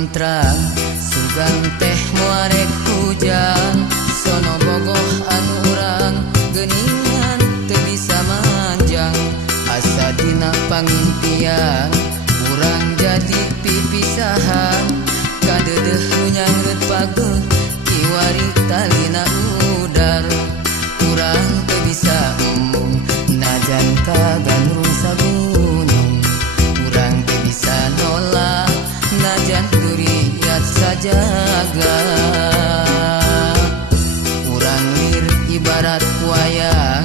mantra sugan teh muarek hujan sono bogoh anu urang geuningan teu bisa manjang asa dina pangimpian urang jadi pipisahan kadeudeuh nu nyangreut pageuh kiwari talina udar urang teu bisa embung najan kagandrung sagunung urang teu bisa nolak najan duriat sajaga urang lir ibarat wayang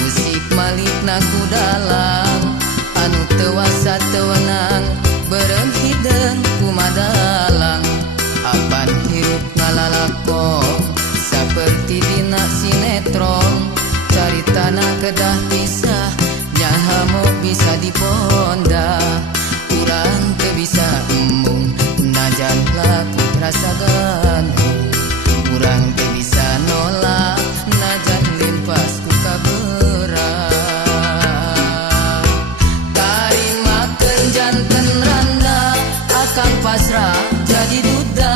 musik malikna ku dalang anu teu wasa teu wenang beureum hideung kumadalang apan hirup ngalalakon saperti dina sinetron caritana kedah pisah nyaha mau bisa diponda urang teu bisa embung najan laku rasa gandung urang teu bisa nolak najan limpas ku kabeurang tarimakeun janten randa akang pasrah jadi duda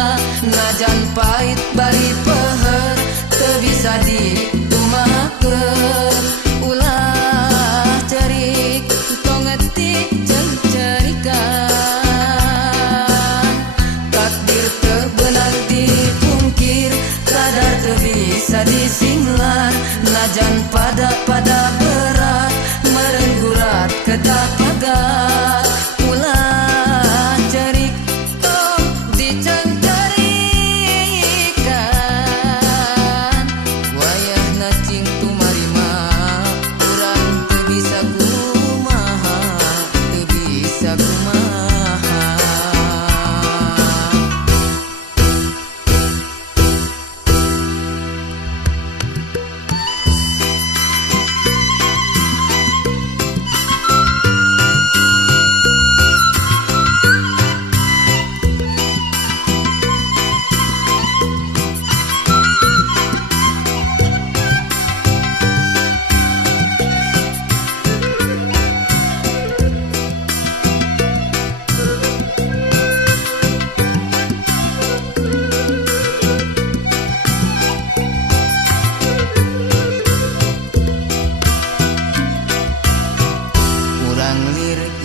najan pait bari peuheut teu bisa ditumakeun ulah cerik tong ngetik jeung cerikan takdir teu beunang dipungkir kadar teu bisa disinglar najan pada berat meureun gurat kedah pagat ulah cerik tong dicengcerikan wayahna cing tumarima urang teu bisa kumaha teu bisa kumaha.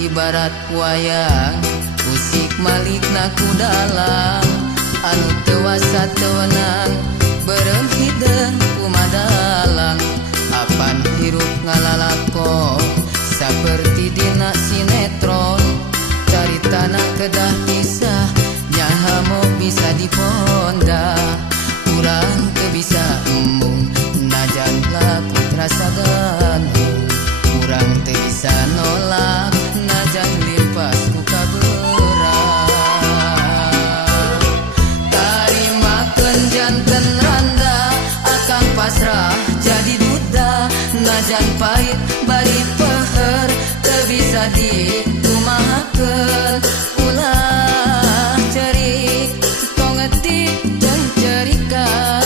Ibarat wayang musik malikna ku dalang anu teu wasa teu wenang beureum hideung kumadalang apan hirup ngalalakon saperti dina sinetron caritana kedah pisah nyaha mau bisa diponda urang teu bisa embung najan laku rasa gandung urang teu bisa nolak najan limpas ku kabeurang tarimakeun janten randa akang pasrah jadi duda najan pait bari peuheur teu bisa ditumahakeun ulah cerik tong ngetik jeung cerikan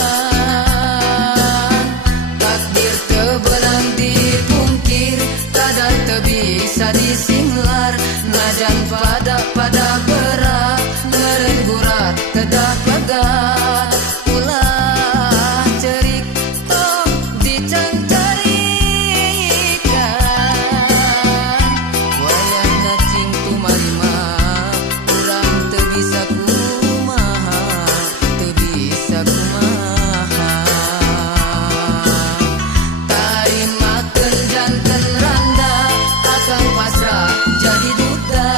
takdir teu beunang dipungkir kadar teu bisa disinglar najan pada berat meureun gurat kedah pagat ulah cerik tong dicengcerikan wayahna cing tumarima urang teu bisa kumaha teu bisa kumaha tarimakeun janten randa akang pasrah jadi duda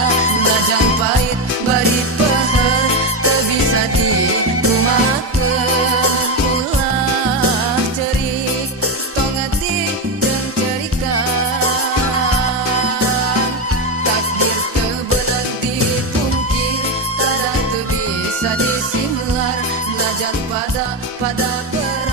najan pait bari peuheur teu bisa ditumakeun ulah cerik tong ngetik jeung cerikan takdir teu beunang dipungkir kadang teu bisa disinglar najan pada berat